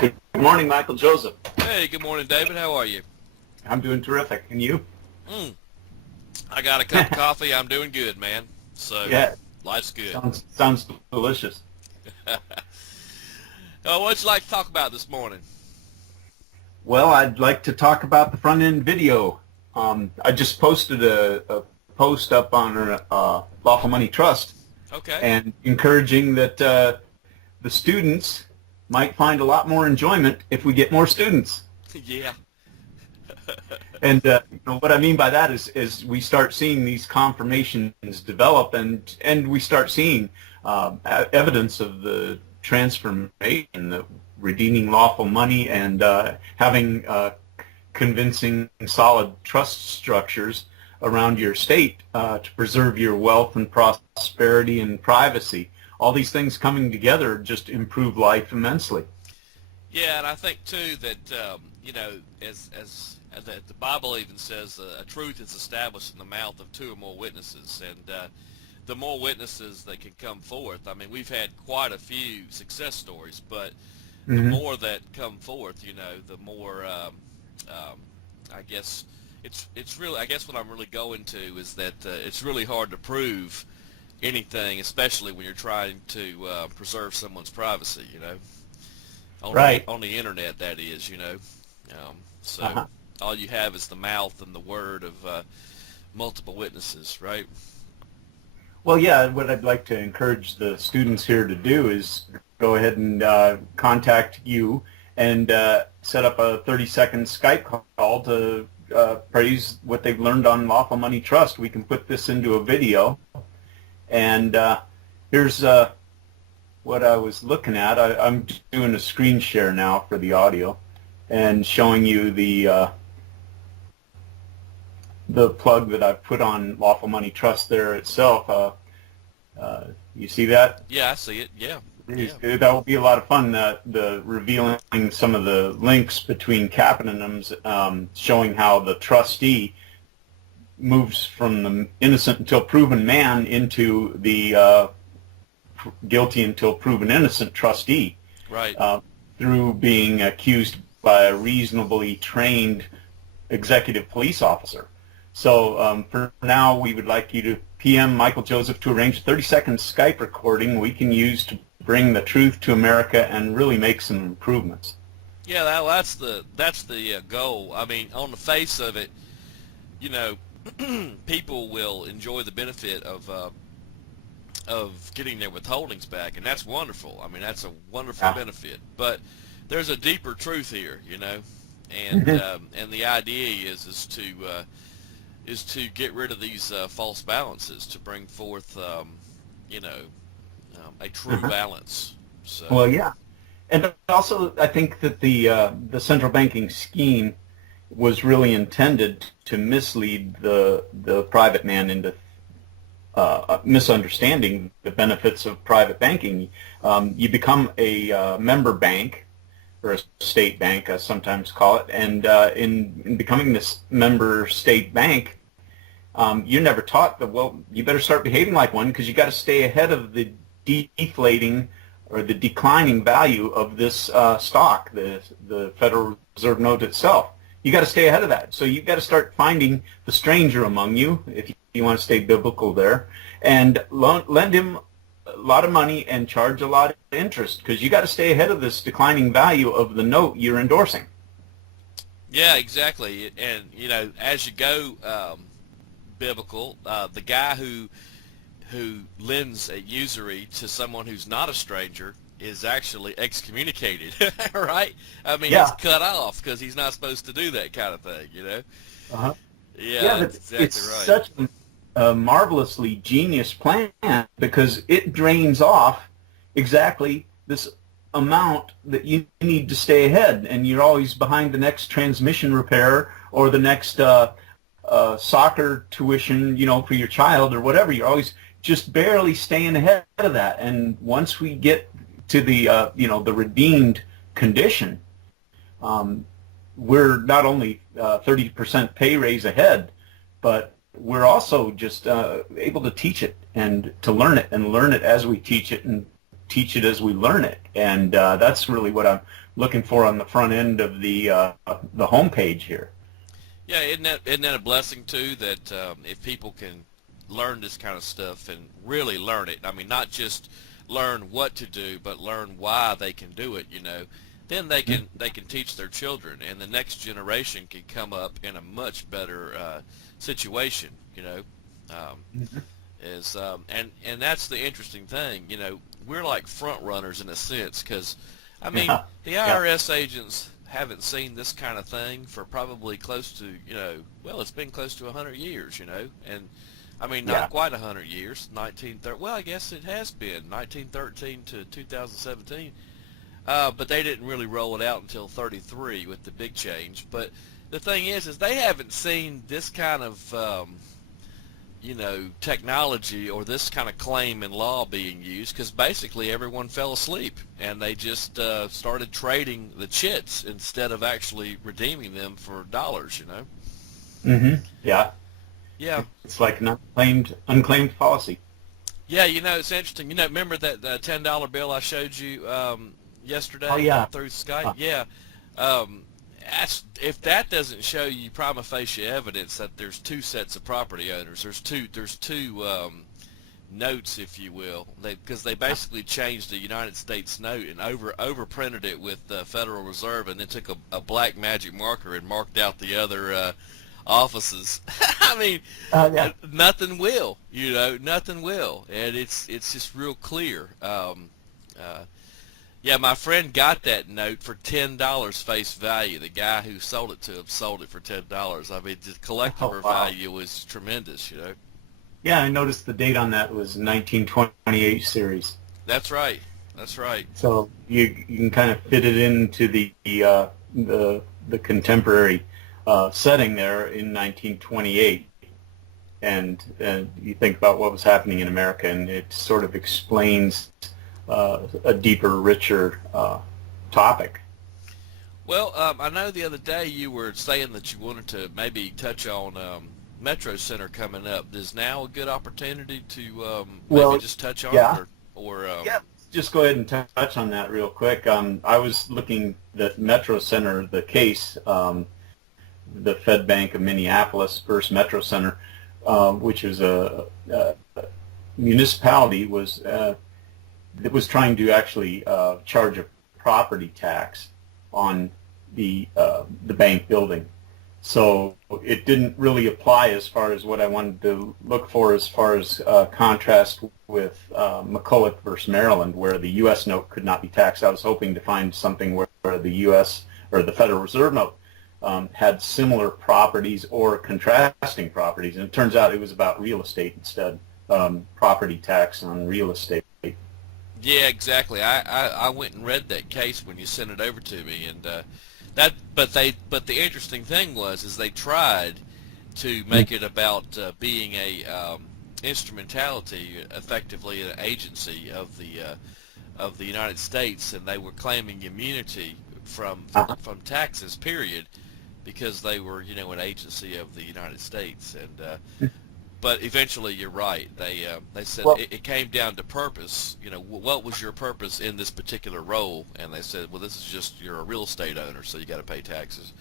Good morning, Michael Joseph. Hey, good morning, David. How are you? I'm doing terrific. And you? I got a cup of coffee. I'm doing good, man. So, Yeah, life's good. sounds delicious. What'd you like to talk about this morning? Well, I'd like to talk about the front-end video. I just posted a post up on Lawful Money Trust Okay. and encouraging that the students might find a lot more enjoyment if we get more students. Yeah. And what I mean by that is we start seeing these confirmations develop, and we start seeing evidence of the transformation, the redeeming lawful money, and having convincing, solid trust structures around your state to preserve your wealth and prosperity and privacy. All these things coming together just improve life immensely. Yeah, and I think too that as the Bible even says, a truth is established in the mouth of two or more witnesses, and the more witnesses that can come forth. I mean, we've had quite a few success stories, but the more that come forth, the more I guess it's really. I guess what I'm really going to is that it's really hard to prove anything, especially when you're trying to preserve someone's privacy. Right. On the internet, that is. So all you have is the mouth and the word of multiple witnesses, right? Well, yeah, what I'd like to encourage the students here to do is go ahead and contact you and set up a 30-second Skype call to praise what they've learned on Lawful Money Trust. We can put this into a video. And here's what I was looking at. I'm doing a screen share now for the audio and showing you the plug that I've put on Lawful Money Trust there itself. You see that? Yeah, I see it. Yeah. That will be a lot of fun, the revealing some of the links between capitonyms, showing how the trustee moves from the innocent until proven man into the guilty until proven innocent trustee. Right. Through being accused by a reasonably trained executive police officer. So for now, we would like you to PM Michael Joseph to arrange a 30-second Skype recording we can use to bring the truth to America and really make some improvements. Yeah, that's the goal. I mean, on the face of it, people will enjoy the benefit of getting their withholdings back, and that's wonderful. I mean, that's a wonderful benefit. But there's a deeper truth here, and and the idea is to get rid of these false balances, to bring forth a true balance. So. Well, yeah, and also I think that the central banking scheme was really intended to mislead the private man into misunderstanding the benefits of private banking. You become a member bank, or a state bank, I sometimes call it, and in becoming this member state bank, you're never taught that, well, you better start behaving like one because you got to stay ahead of the deflating or the declining value of this stock, the Federal Reserve note itself. You got to stay ahead of that. So you've got to start finding the stranger among you, if you want to stay biblical there, and lend him a lot of money and charge a lot of interest, because you got to stay ahead of this declining value of the note you're endorsing. Yeah, exactly. And as you go biblical, the guy who lends a usury to someone who's not a stranger is actually excommunicated, right? I mean, he's cut off because he's not supposed to do that kind of thing, Uh-huh. Yeah, that's exactly it's right. Such a marvelously genius plan, because it drains off exactly this amount that you need to stay ahead, and you're always behind the next transmission repair or the next soccer tuition, for your child or whatever. You're always just barely staying ahead of that. And once we get to the the redeemed condition, we're not only 30% pay raise ahead, but we're also just able to teach it and to learn it, and learn it as we teach it, and teach it as we learn it, and that's really what I'm looking for on the front end of the homepage here. Yeah, isn't that a blessing too? That if people can learn this kind of stuff and really learn it, I mean, not just learn what to do, but learn why they can do it. Then they can teach their children, and the next generation can come up in a much better situation. Mm-hmm. And that's the interesting thing. We're like front runners in a sense, because I mean, Yeah, the yeah, IRS agents haven't seen this kind of thing for probably close to, well, it's been close to 100 years, and I mean, yeah. not quite 100 years, 1930, well, I guess it has been 1913 to 2017, but they didn't really roll it out until 33 with the big change. But the thing is they haven't seen this kind of, technology or this kind of claim in law being used, because basically everyone fell asleep and they just started trading the chits instead of actually redeeming them for dollars. Mm-hmm. Yeah. Yeah. It's like an unclaimed policy. Yeah, it's interesting. Remember that $10 bill I showed you Oh yesterday yeah. through Skype? Uh, Yeah. If that doesn't show you prima facie evidence that there's two sets of property owners, there's two notes, if you will, because they basically changed the United States note and overprinted it with the Federal Reserve, and then took a black magic marker and marked out the other offices. I mean, yeah. nothing will, nothing will, and it's just real clear. Yeah, my friend got that note for $10 face value. The guy who sold it to him sold it for $10. I mean, the collectible Oh wow. value was tremendous. Yeah, I noticed the date on that was 1928 series. That's right. That's right. So you can kind of fit it into the contemporary setting there in 1928, and you think about what was happening in America, and it sort of explains a deeper, richer topic. Well, I know the other day you were saying that you wanted to maybe touch on Metro Center coming up. Is now a good opportunity to maybe Well, just touch on it, yeah, or yeah. Just go ahead and touch on that real quick. I was looking at Metro Center, the case, the Fed Bank of Minneapolis versus Metro Center, which is a municipality that was trying to actually charge a property tax on the bank building. So it didn't really apply as far as what I wanted to look for as far as contrast with McCulloch versus Maryland, where the U.S. note could not be taxed. I was hoping to find something where the U.S. or the Federal Reserve note had similar properties or contrasting properties, and it turns out it was about real estate instead, property tax on real estate. yeah, exactly. I went and read that case when you sent it over to me, and but the interesting thing is they tried to make it about being a instrumentality, effectively an agency of the United States, and they were claiming immunity from Uh-huh. from taxes, period, because they were an agency of the United States, and but eventually you're right. They said Well, it came down to purpose. What was your purpose in this particular role? And they said, well, this is just you're a real estate owner, so you got to pay taxes.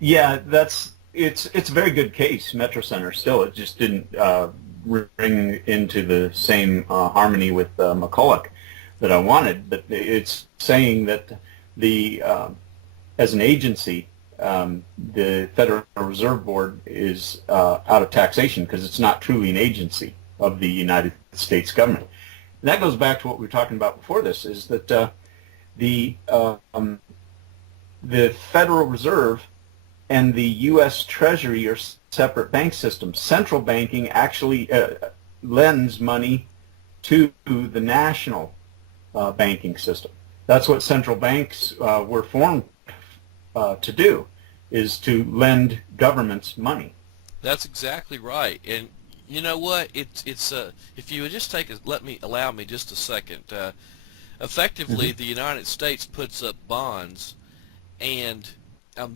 yeah, it's a very good case, Metro Center. Still, it just didn't ring into the same harmony with McCulloch that I wanted. But it's saying that the as an agency, the Federal Reserve Board is out of taxation because it's not truly an agency of the United States government. And that goes back to what we were talking about before this, is that the Federal Reserve and the U.S. Treasury are separate bank systems. Central banking actually lends money to the national banking system. That's what central banks were formed to do, is to lend governments money. That's exactly right. And you know what? It's if you would just allow me just a second. Effectively, Mm-hmm. the United States puts up bonds, and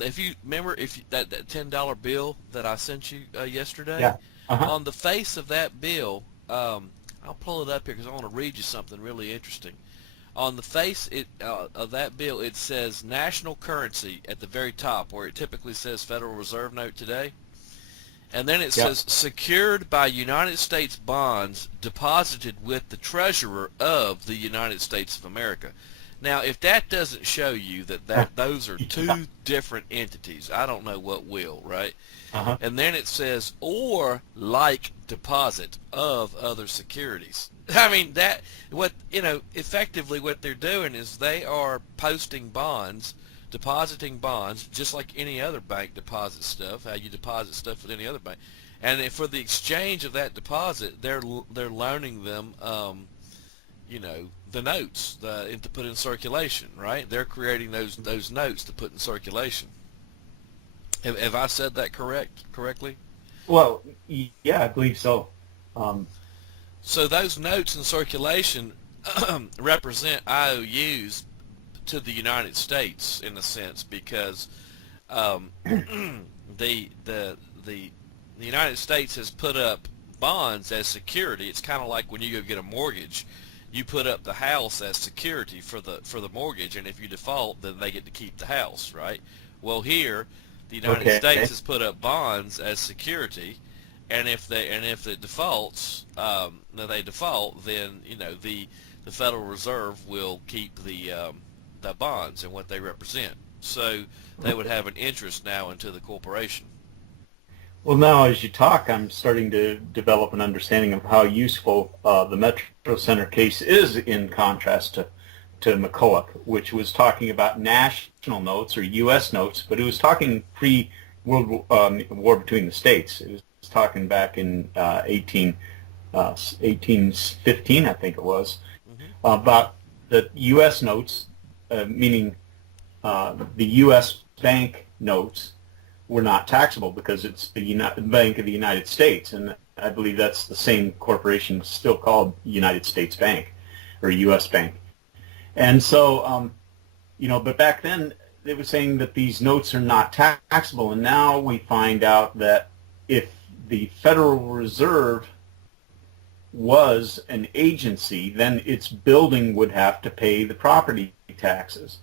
if you remember, that $10 bill that I sent you yesterday, Yeah. Uh-huh. on the face of that bill, I'll pull it up here because I want to read you something really interesting. On the face of that bill, it says national currency at the very top, where it typically says Federal Reserve note today. And then it says secured by United States bonds deposited with the Treasurer of the United States of America. Now, if that doesn't show you that those are two different entities, I don't know what will, right? Uh-huh. And then it says, or like deposit of other securities. I mean, effectively what they're doing is they are posting bonds, depositing bonds, just like any other bank deposits stuff, how you deposit stuff with any other bank. And for the exchange of that deposit, they're loaning them, the notes to put in circulation, right? They're creating those notes to put in circulation. Have I said that correctly? Well, yeah, I believe so. So those notes in circulation represent IOUs to the United States in a sense, because the United States has put up bonds as security. It's kind of like when you go get a mortgage, you put up the house as security for the mortgage, and if you default, then they get to keep the house, right? Well, here the United States has put up bonds as security, and if it defaults, they default, then the Federal Reserve will keep the bonds and what they represent. So they would have an interest now into the corporation. Well, now as you talk, I'm starting to develop an understanding of how useful the Metro Center case is in contrast to McCulloch, which was talking about national notes or U.S. notes, but it was talking pre-World War between the states. It was talking back in 1815, I think it was, about the U.S. notes, meaning the U.S. bank notes were not taxable because it's the Bank of the United States, and I believe that's the same corporation still called United States Bank or U.S. Bank. And so, but back then they were saying that these notes are not taxable, and now we find out that if the Federal Reserve was an agency, then its building would have to pay the property taxes.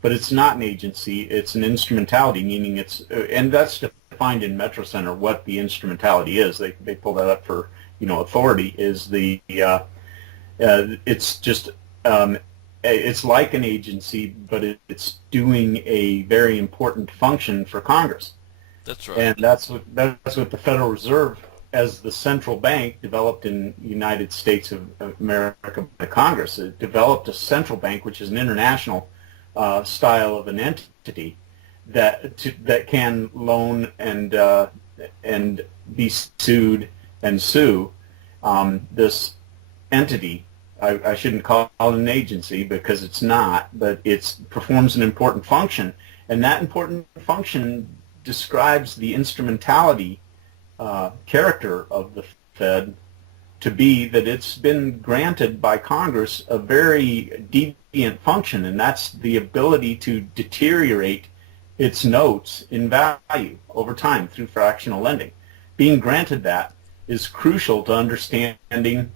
But it's not an agency, it's an instrumentality, meaning and that's defined in Metro Center what the instrumentality is. They pull that up for, authority is it's just, it's like an agency, but it's doing a very important function for Congress. That's right. And that's what the Federal Reserve, as the central bank, developed in the United States of America by Congress. It developed a central bank, which is an international style of an entity that can loan and be sued and sue this entity. I shouldn't call it an agency because it's not, but it performs an important function, and that important function describes the instrumentality character of the Fed to be that it's been granted by Congress a very deviant function, and that's the ability to deteriorate its notes in value over time through fractional lending. Being granted that is crucial to understanding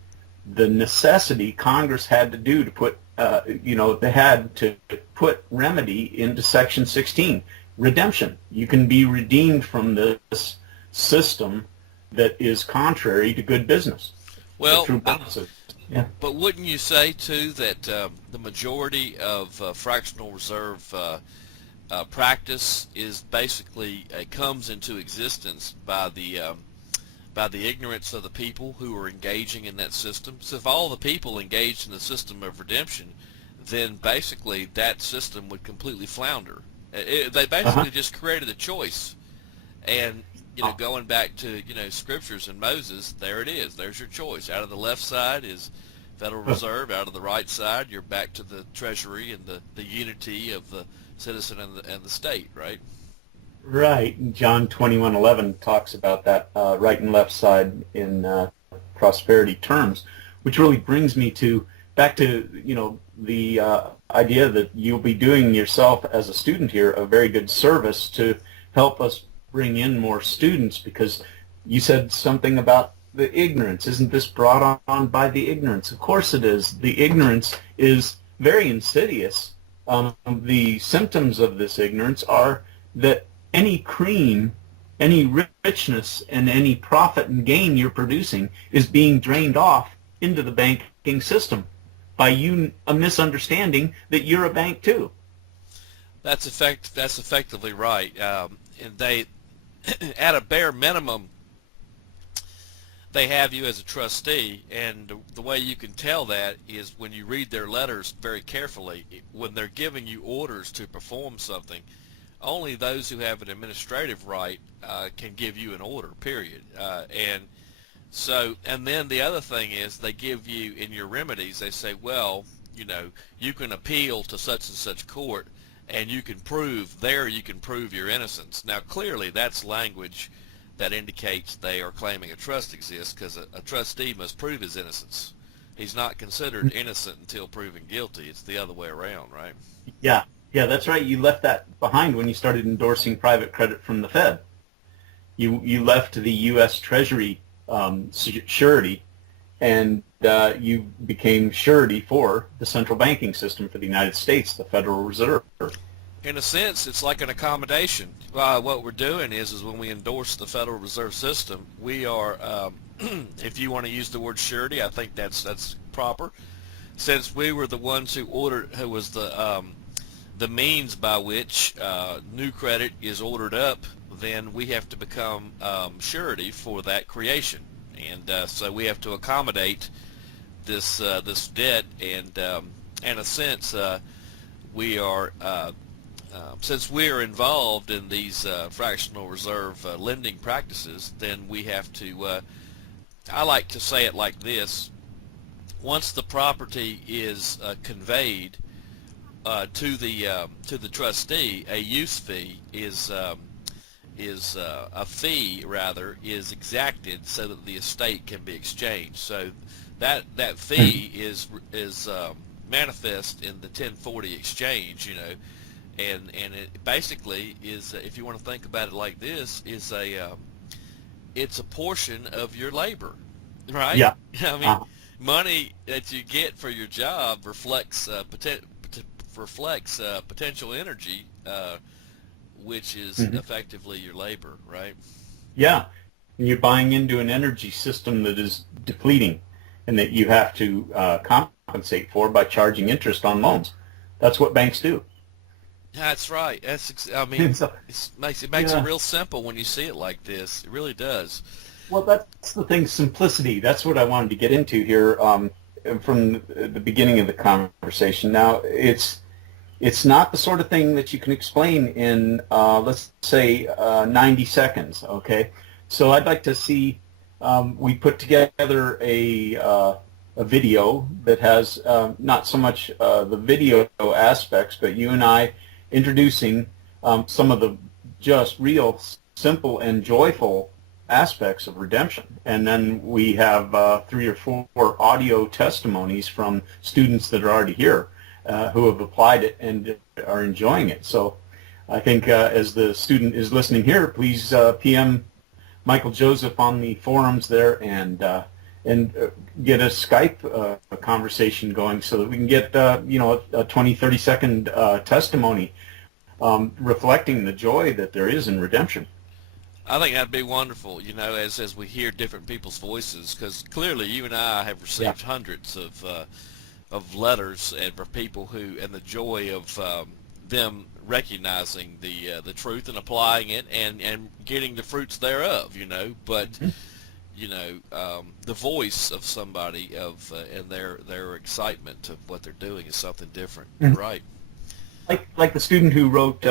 the necessity Congress had to do to put, they had to put remedy into Section 16, redemption. You can be redeemed from this system that is contrary to good business. Well, but wouldn't you say, too, that the majority of fractional reserve practice is basically comes into existence by the ignorance of the people who are engaging in that system? So if all the people engaged in the system of redemption, then basically that system would completely flounder. They basically just created a choice, and going back to scriptures and Moses, there it is. There's your choice. Out of the left side is Federal Reserve. Out of the right side, you're back to the Treasury and the unity of the citizen and the state, right? Right. John 21:11 talks about that right and left side in prosperity terms, which really brings me back to the idea that you'll be doing yourself as a student here a very good service to help us bring in more students, because you said something about the ignorance. Isn't this brought on by the ignorance? Of course it is. The ignorance is very insidious. The symptoms of this ignorance are that any cream, any richness, and any profit and gain you're producing is being drained off into the banking system by you a misunderstanding that you're a bank too. That's effectively right. And they, at a bare minimum, they have you as a trustee, and the way you can tell that is when you read their letters very carefully. When they're giving you orders to perform something, only those who have an administrative right can give you an order, period. And then the other thing is they give you, in your remedies, they say, well, you can appeal to such and such court, and you can prove your innocence. Now, clearly, that's language that indicates they are claiming a trust exists, because a trustee must prove his innocence. He's not considered innocent until proven guilty. It's the other way around, right? Yeah, that's right. You left that behind when you started endorsing private credit from the Fed. You left the U.S. Treasury surety, and you became surety for the central banking system for the United States, the Federal Reserve. In a sense, it's like an accommodation. What we're doing is when we endorse the Federal Reserve System, we are, if you want to use the word surety, I think that's proper. Since we were the ones who was the means by which new credit is ordered up, then we have to become surety for that creation, and so we have to accommodate this debt, and in a sense, we are. Since we are involved in these fractional reserve lending practices, then we have to, I like to say it like this: once the property is conveyed to the trustee, a use fee is exacted so that the estate can be exchanged. So that fee is manifest in the 1040 exchange, and it basically is, if you want to think about it like this, is it's a portion of your labor, right? Yeah. I mean, money that you get for your job reflects potential energy, which is effectively your labor, right? Yeah, and you're buying into an energy system that is depleting, and that you have to compensate for by charging interest on loans. That's what banks do. That's right. It makes it real simple when you see it like this. It really does. Well, that's the thing, simplicity. That's what I wanted to get into here from the beginning of the conversation. Now, it's not the sort of thing that you can explain in, let's say, 90 seconds, okay? So I'd like to see, we put together a video that has not so much the video aspects, but you and I introducing some of the just real simple and joyful aspects of redemption. And then we have 3 or 4 audio testimonies from students that are already here who have applied it and are enjoying it. So I think as the student is listening here, please PM Michael Joseph on the forums there and get a Skype conversation going so that we can get a 20, 30-second testimony reflecting the joy that there is in redemption. I think that'd be wonderful, as we hear different people's voices, because clearly you and I have received hundreds of letters and for people and the joy of them recognizing the truth and applying it and getting the fruits thereof, but the voice of somebody and their excitement of what they're doing is something different. You're right. Like the student who wrote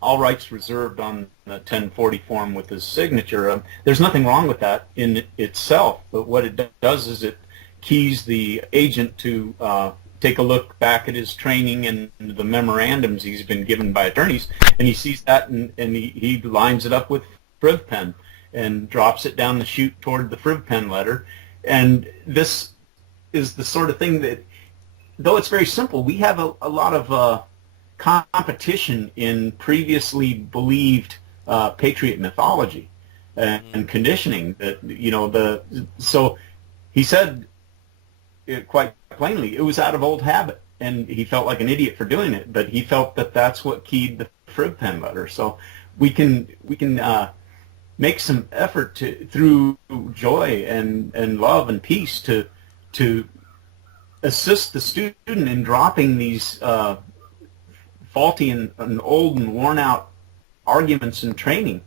all rights reserved on the 1040 form with his signature. There's nothing wrong with that in itself, but what it does is it keys the agent to take a look back at his training and the memorandums he's been given by attorneys, and he sees that and he lines it up with friv pen and drops it down the chute toward the friv pen letter. And this is the sort of thing that, though it's very simple, we have a lot of competition in previously believed patriot mythology. Mm-hmm. and conditioning that so he said it quite plainly, it was out of old habit, and he felt like an idiot for doing it, but he felt that that's what keyed the Frib pen letter. So we can make some effort to, through joy and love and peace, to assist the student in dropping these faulty and old and worn out arguments and training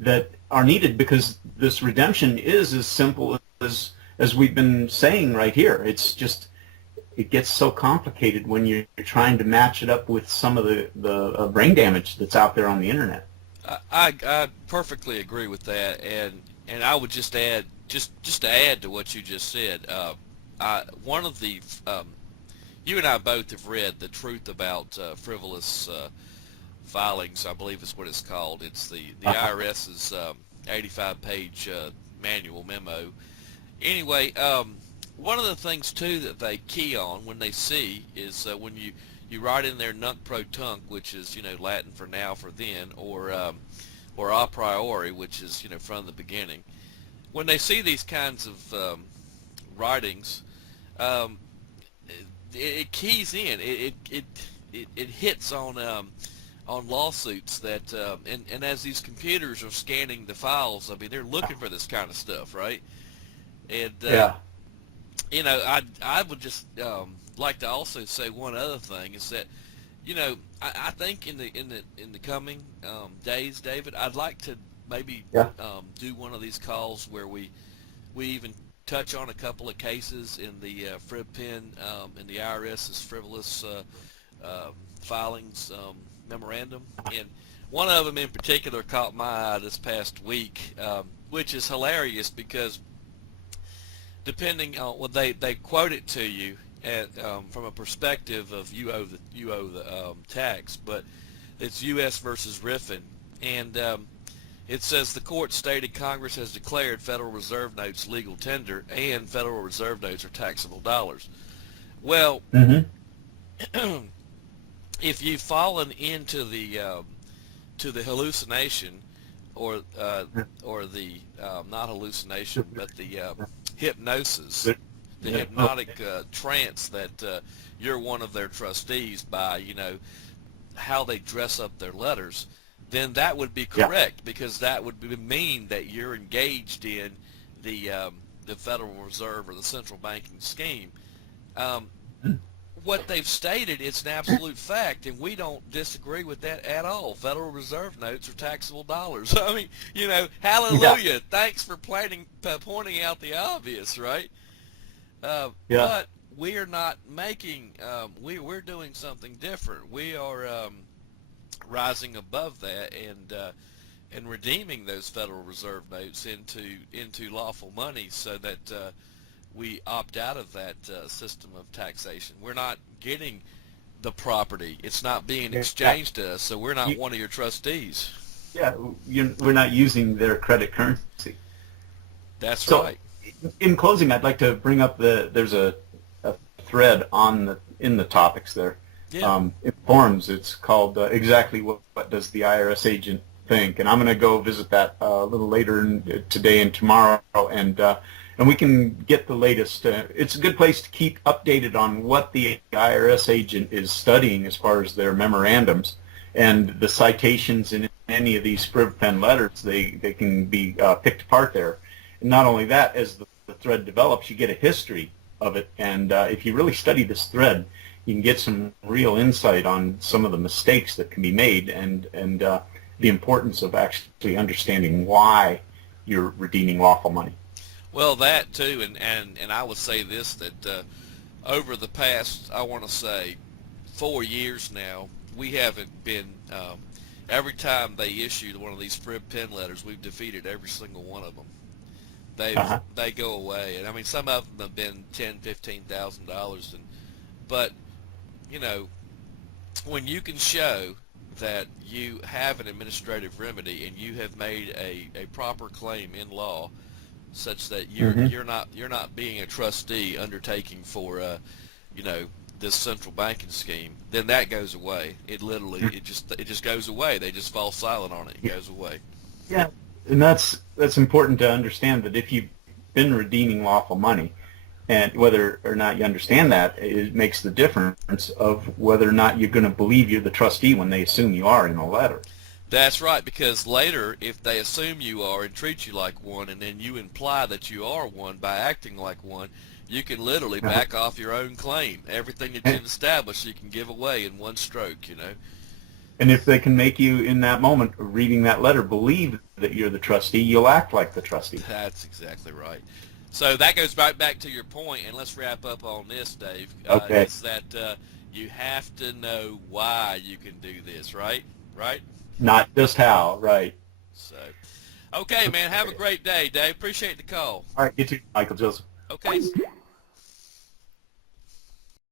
that are needed, because this redemption is as simple as we've been saying right here. It's just, it gets so complicated when you're trying to match it up with some of the brain damage that's out there on the internet. I perfectly agree with that, and I would just add, just to add to what you just said, one of the you and I both have read The Truth About Frivolous Filings, I believe is what it's called. It's the IRS's 85-page manual memo. Anyway, one of the things too that they key on when they see is when you write in there nunc pro tunc, which is Latin for now, for then, or a priori, which is from the beginning. When they see these kinds of writings, it keys in. It hits on lawsuits that and as these computers are scanning the files, I mean, they're looking for this kind of stuff, right? And Yeah. I would just like to also say one other thing is that I think in the coming days, David, I'd like to maybe Yeah. do one of these calls where we even touch on a couple of cases in the Frib Pen in the IRS's frivolous filings memorandum, and one of them in particular caught my eye this past week, which is hilarious because depending on what they quote it to you from a perspective of you owe the tax, but it's U.S. versus Riffin, and it says the court stated Congress has declared Federal Reserve notes legal tender and Federal Reserve notes are taxable dollars. Well, Mm-hmm. if you've fallen into the hallucination or the not hallucination but the hypnosis, the hypnotic trance that you're one of their trustees by how they dress up their letters, then that would be correct, because that would mean that you're engaged in the Federal Reserve or the central banking scheme. What they've stated is an absolute fact, and we don't disagree with that at all. Federal Reserve notes are taxable dollars. I mean, hallelujah. Yeah. Thanks for pointing out the obvious, right? But we are not making, we're doing something different. We are rising above that and redeeming those Federal Reserve notes into lawful money so that we opt out of that system of taxation. We're not getting the property. It's not being exchanged to us, so we're not one of your trustees. Yeah, we're not using their credit currency. That's right. In closing, I'd like to bring up there's a thread in the topics there. Yeah. In forums, it's called exactly what does the IRS agent think, and I'm going to go visit that a little later today and tomorrow, and we can get the latest. It's a good place to keep updated on what the IRS agent is studying as far as their memorandums and the citations in any of these Frib Pen letters. They can be picked apart there. And not only that, as the thread develops, you get a history of it, and if you really study this thread, you can get some real insight on some of the mistakes that can be made and the importance of actually understanding why you're redeeming lawful money. Well, that too, and I would say this, that over the past, I want to say, 4 years now, we haven't been, every time they issued one of these Frib Pen letters, we've defeated every single one of them. They go away, and I mean, some of them have been $10,000-$15,000, but when you can show that you have an administrative remedy and you have made a proper claim in law, such that you're not being a trustee undertaking for this central banking scheme, then that goes away. It literally it just goes away. They just fall silent on it. It goes away. Yeah, And that's important to understand, that if you've been redeeming lawful money, and whether or not you understand that, it makes the difference of whether or not you're going to believe you're the trustee when they assume you are in a letter. That's right, because later, if they assume you are and treat you like one, and then you imply that you are one by acting like one, you can literally Uh-huh. back off your own claim. Everything that you've established, you can give away in one stroke, you know. And if they can make you, in that moment of reading that letter, believe that you're the trustee, you'll act like the trustee. That's exactly right. So that goes right back to your point, and let's wrap up on this, Dave. Okay. Is that you have to know why you can do this, right? Right? Not just how, right. So, okay, man, have a great day, Dave. Appreciate the call. All right, you too, Michael Joseph. Okay.